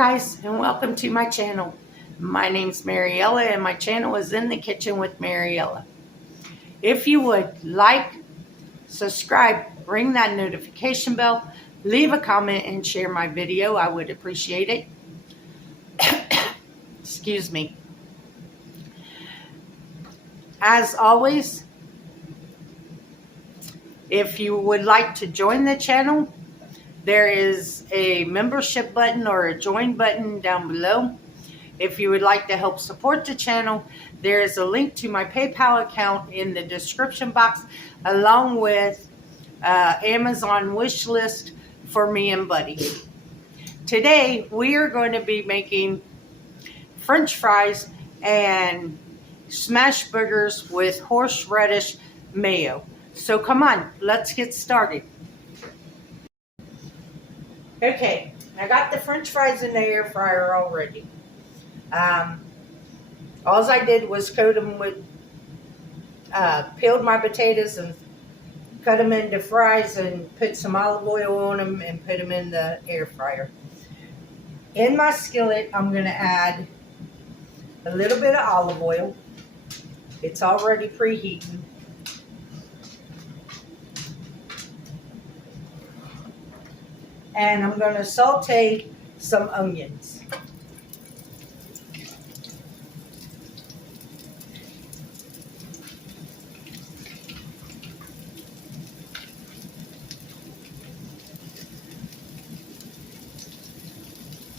guys, and welcome to my channel. My name's Mariella and my channel is In the Kitchen with Mariella. If you would like, subscribe, ring that notification bell, leave a comment and share my video, I would appreciate it. Excuse me. As always, if you would like to join the channel, there is a membership button or a join button down below. If you would like to help support the channel, there is a link to my PayPal account in the description box, along with Amazon wish list for me and Buddy. Today, we are going to be making French fries and smash burgers with horseradish mayo. So come on, let's get started. Okay, I got the French fries in the air fryer already. All I did was coat them with, peeled my potatoes and cut them into fries and put some olive oil on them and put them in the air fryer. In my skillet, I'm going to add a little bit of olive oil. It's already preheating. And I'm going to saute some onions.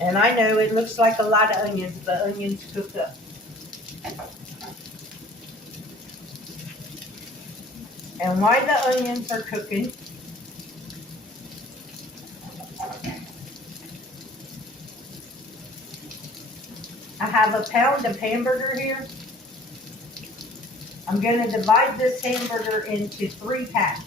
And I know it looks like a lot of onions, but onions cook up. And while the onions are cooking, I have a pound of hamburger here. I'm going to divide this hamburger into 3 packs.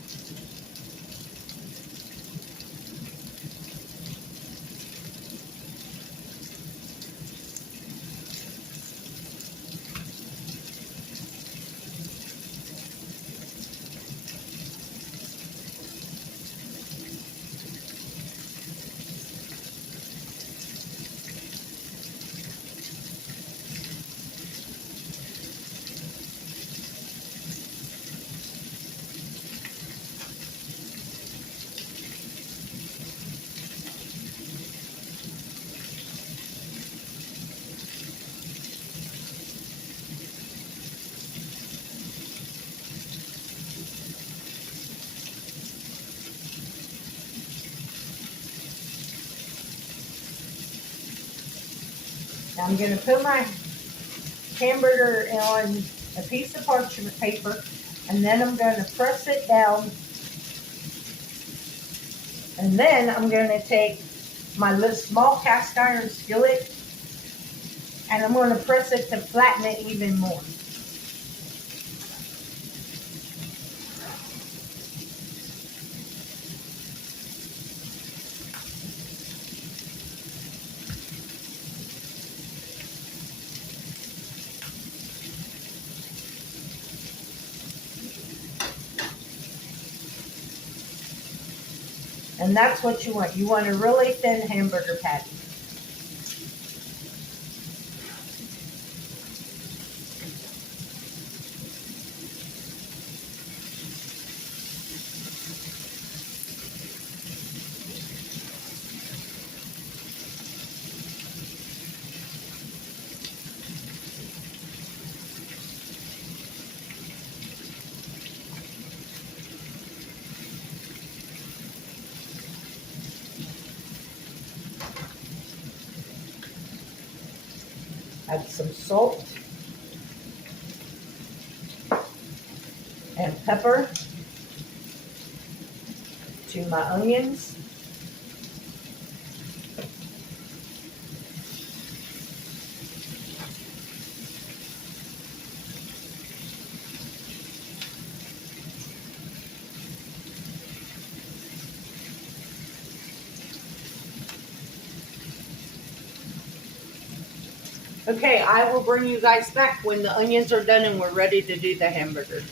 Now I'm going to put my hamburger on a piece of parchment paper, and then I'm going to press it down. And then I'm going to take my little small cast iron skillet, and I'm going to press it to flatten it even more. And that's what you want. You want a really thin hamburger patty. Add some salt and pepper to my onions. Okay, I will bring you guys back when the onions are done and we're ready to do the hamburger.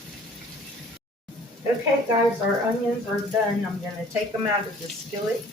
Okay guys, our onions are done. I'm going to take them out of the skillet.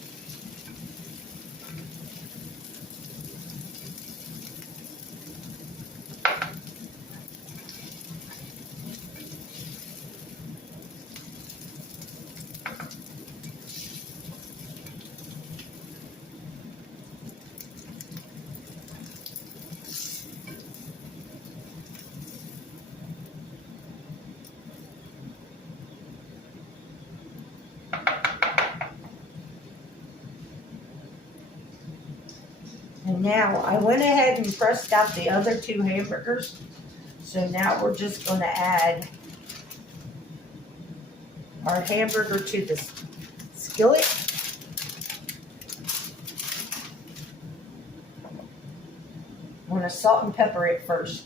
And now I went ahead and pressed out the other 2 hamburgers. So now we're just going to add our hamburger to the skillet. I'm going to salt and pepper it first.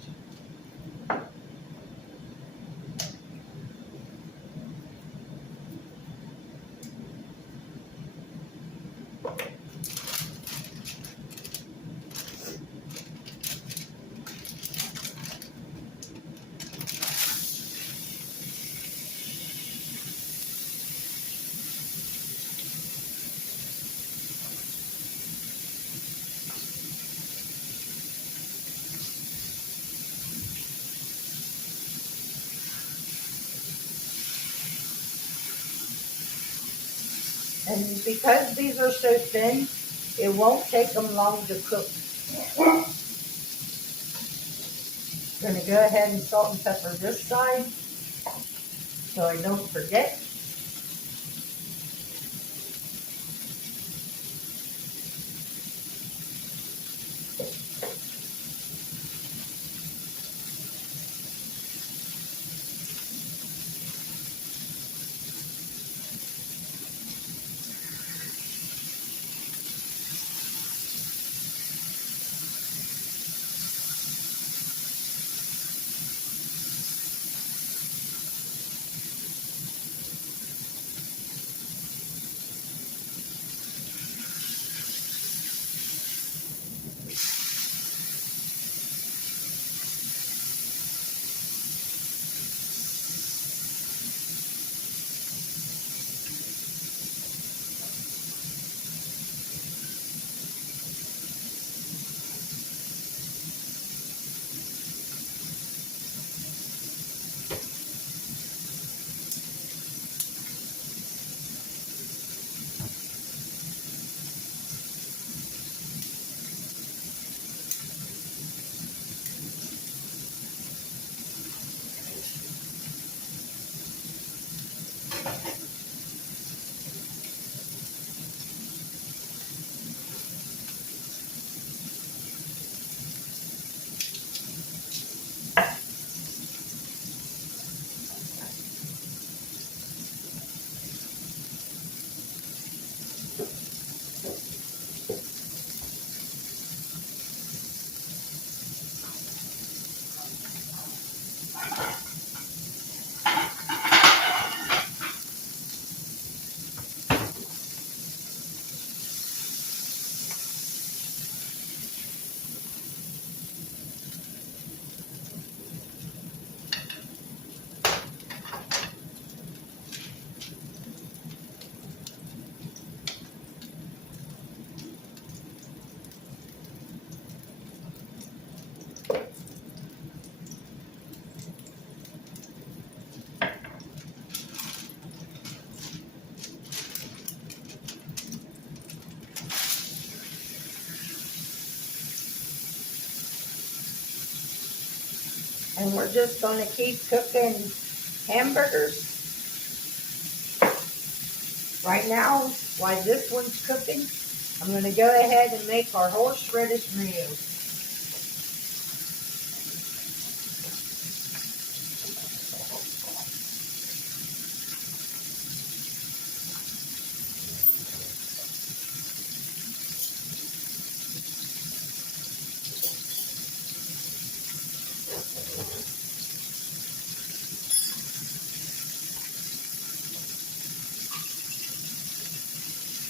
And because these are so thin, it won't take them long to cook. I'm going to go ahead and salt and pepper this side so I don't forget. And we're just going to keep cooking hamburgers. Right now, while this one's cooking, I'm going to go ahead and make our horseradish mayo.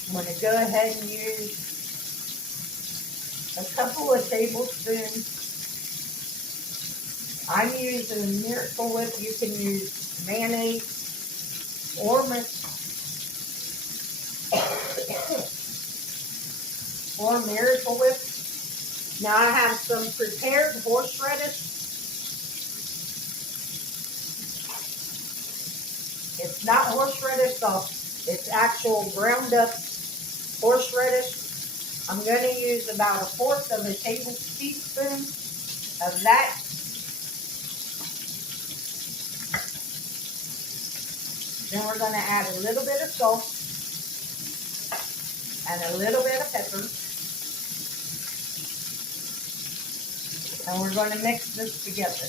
I'm going to go ahead and use a couple of tablespoons. I'm using Miracle Whip. You can use mayonnaise or Miracle Whip. Now I have some prepared horseradish. It's not horseradish sauce. It's actual ground up horseradish. I'm going to use about 1/4 of a tablespoon of that. Then we're going to add a little bit of salt and a little bit of pepper. And we're going to mix this together.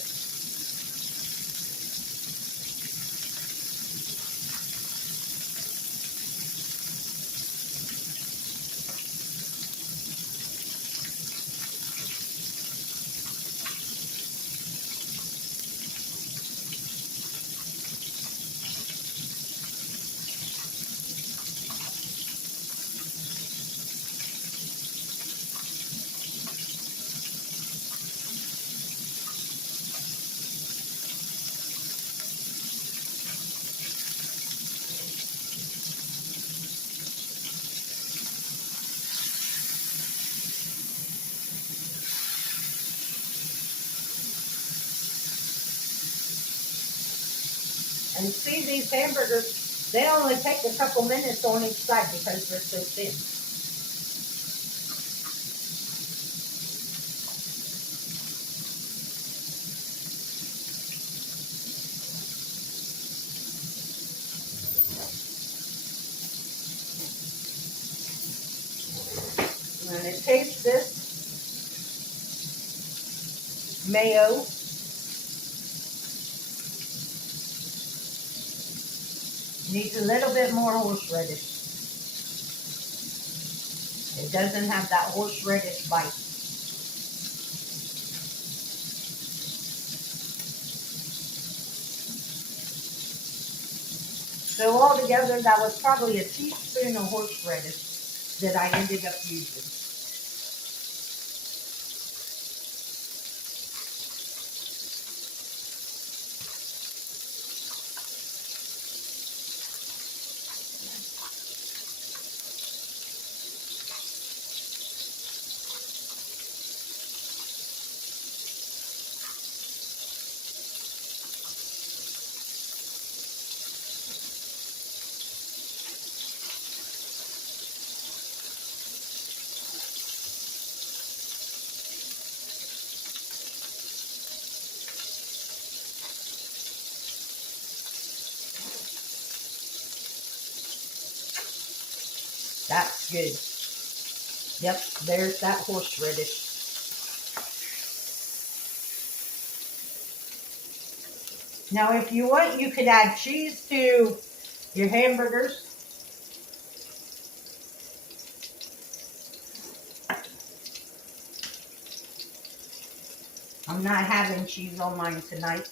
And see, these hamburgers, they only take a couple minutes on each side because they're so thin. I'm going to taste this mayo. Needs a little bit more horseradish. It doesn't have that horseradish bite. So altogether, that was probably a teaspoon of horseradish that I ended up using. That's good. Yep, there's that horseradish. Now, if you want, you could add cheese to your hamburgers. I'm not having cheese on mine tonight.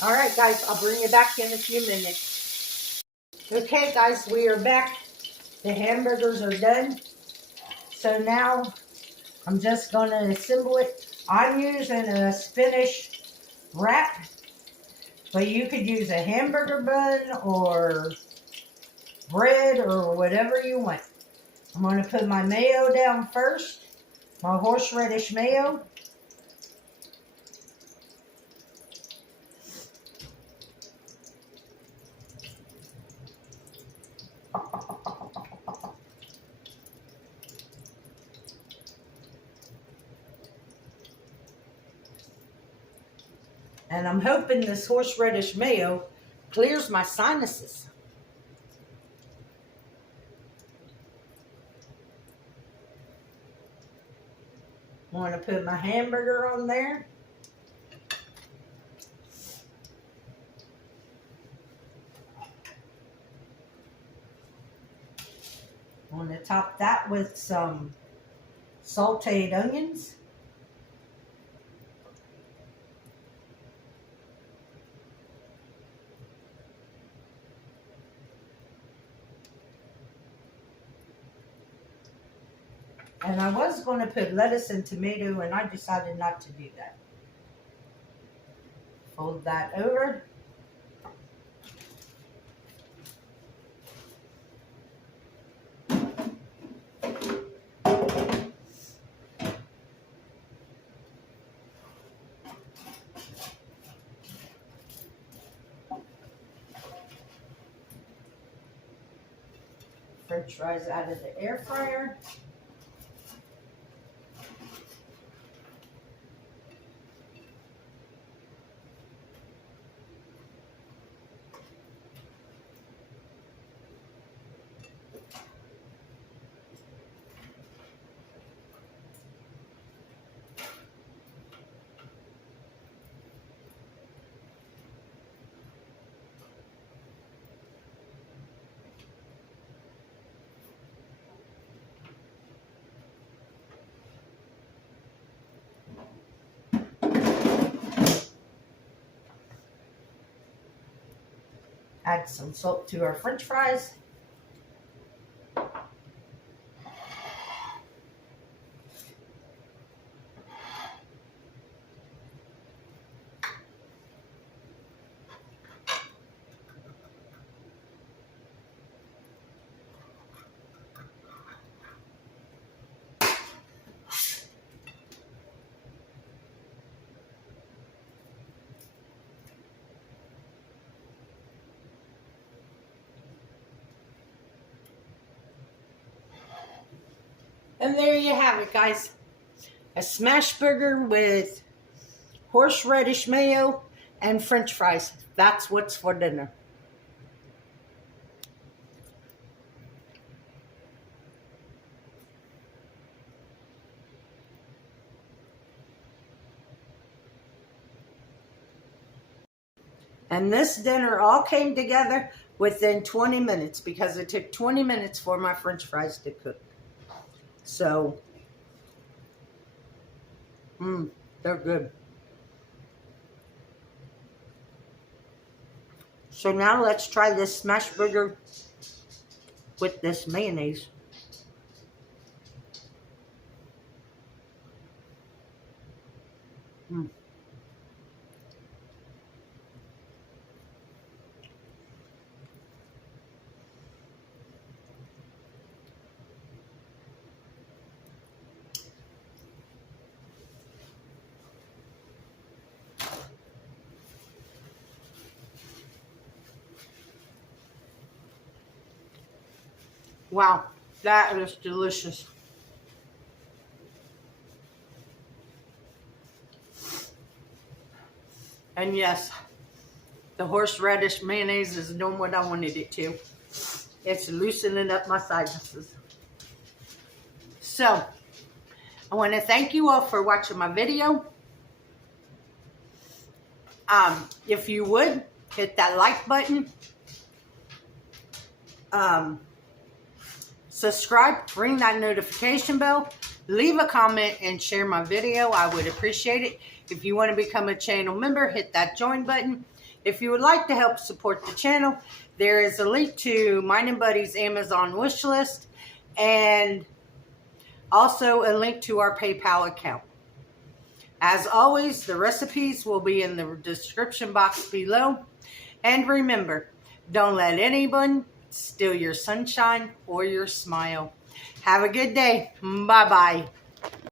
All right, guys, I'll bring you back in a few minutes. Okay, guys, we are back. The hamburgers are done. So now I'm just going to assemble it. I'm using a spinach wrap, but you could use a hamburger bun or bread or whatever you want. I'm going to put my mayo down first, my horseradish mayo. And I'm hoping this horseradish mayo clears my sinuses. I'm going to put my hamburger on there. I'm going to top that with some sauteed onions. And I was going to put lettuce and tomato, and I decided not to do that. Fold that over. French fries out of the air fryer. Add some salt to our French fries. And there you have it, guys. A smash burger with horseradish mayo and French fries. That's what's for dinner. And this dinner all came together within 20 minutes because it took 20 minutes for my French fries to cook. So, they're good. So now let's try this smash burger with this mayonnaise. Wow, that is delicious. And yes, the horseradish mayonnaise is doing what I wanted it to. It's loosening up my sinuses. So, I want to thank you all for watching my video. If you would, hit that like button. Subscribe, ring that notification bell, leave a comment, and share my video. I would appreciate it. If you want to become a channel member, hit that join button. If you would like to help support the channel, there is a link to mine and Buddy's Amazon wish list and also a link to our PayPal account. As always, the recipes will be in the description box below. And remember, don't let anyone steal your sunshine or your smile. Have a good day. Bye-bye.